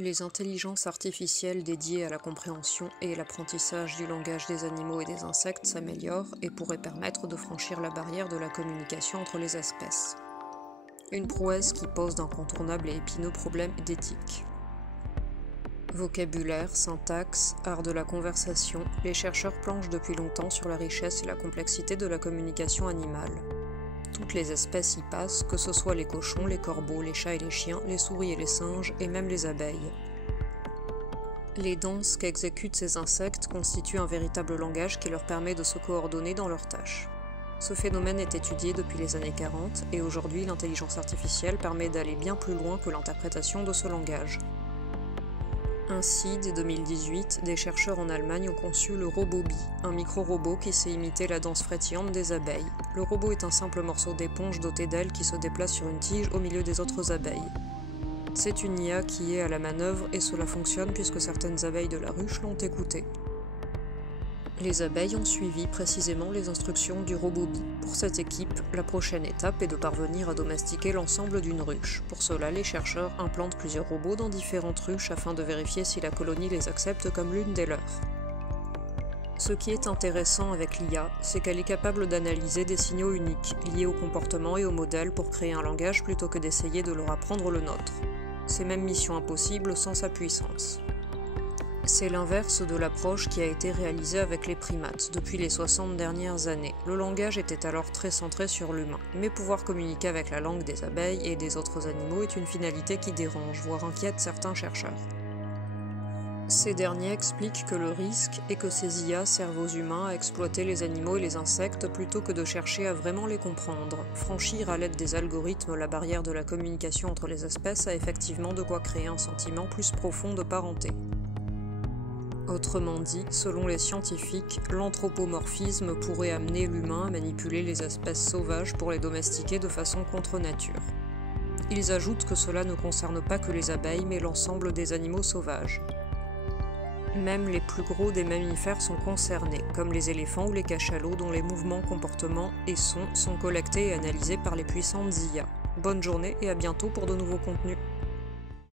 Les intelligences artificielles dédiées à la compréhension et l'apprentissage du langage des animaux et des insectes s'améliorent et pourraient permettre de franchir la barrière de la communication entre les espèces. Une prouesse qui pose d'incontournables et épineux problèmes d'éthique. Vocabulaire, syntaxe, art de la conversation, les chercheurs planchent depuis longtemps sur la richesse et la complexité de la communication animale. Toutes les espèces y passent, que ce soit les cochons, les corbeaux, les chats et les chiens, les souris et les singes, et même les abeilles. Les danses qu'exécutent ces insectes constituent un véritable langage qui leur permet de se coordonner dans leurs tâches. Ce phénomène est étudié depuis les années 40, et aujourd'hui l'intelligence artificielle permet d'aller bien plus loin que l'interprétation de ce langage. Ainsi, dès 2018, des chercheurs en Allemagne ont conçu le robot Bee, un micro-robot qui sait imiter la danse frétillante des abeilles. Le robot est un simple morceau d'éponge doté d'ailes qui se déplace sur une tige au milieu des autres abeilles. C'est une IA qui est à la manœuvre et cela fonctionne puisque certaines abeilles de la ruche l'ont écouté. Les abeilles ont suivi précisément les instructions du robot Bee. Pour cette équipe, la prochaine étape est de parvenir à domestiquer l'ensemble d'une ruche. Pour cela, les chercheurs implantent plusieurs robots dans différentes ruches afin de vérifier si la colonie les accepte comme l'une des leurs. Ce qui est intéressant avec l'IA, c'est qu'elle est capable d'analyser des signaux uniques, liés au comportement et au modèle pour créer un langage plutôt que d'essayer de leur apprendre le nôtre. C'est même mission impossible sans sa puissance. C'est l'inverse de l'approche qui a été réalisée avec les primates depuis les 60 dernières années. Le langage était alors très centré sur l'humain, mais pouvoir communiquer avec la langue des abeilles et des autres animaux est une finalité qui dérange, voire inquiète certains chercheurs. Ces derniers expliquent que le risque est que ces IA servent aux humains à exploiter les animaux et les insectes plutôt que de chercher à vraiment les comprendre. Franchir à l'aide des algorithmes la barrière de la communication entre les espèces a effectivement de quoi créer un sentiment plus profond de parenté. Autrement dit, selon les scientifiques, l'anthropomorphisme pourrait amener l'humain à manipuler les espèces sauvages pour les domestiquer de façon contre nature. Ils ajoutent que cela ne concerne pas que les abeilles, mais l'ensemble des animaux sauvages. Même les plus gros des mammifères sont concernés, comme les éléphants ou les cachalots dont les mouvements, comportements et sons sont collectés et analysés par les puissantes IA. Bonne journée et à bientôt pour de nouveaux contenus.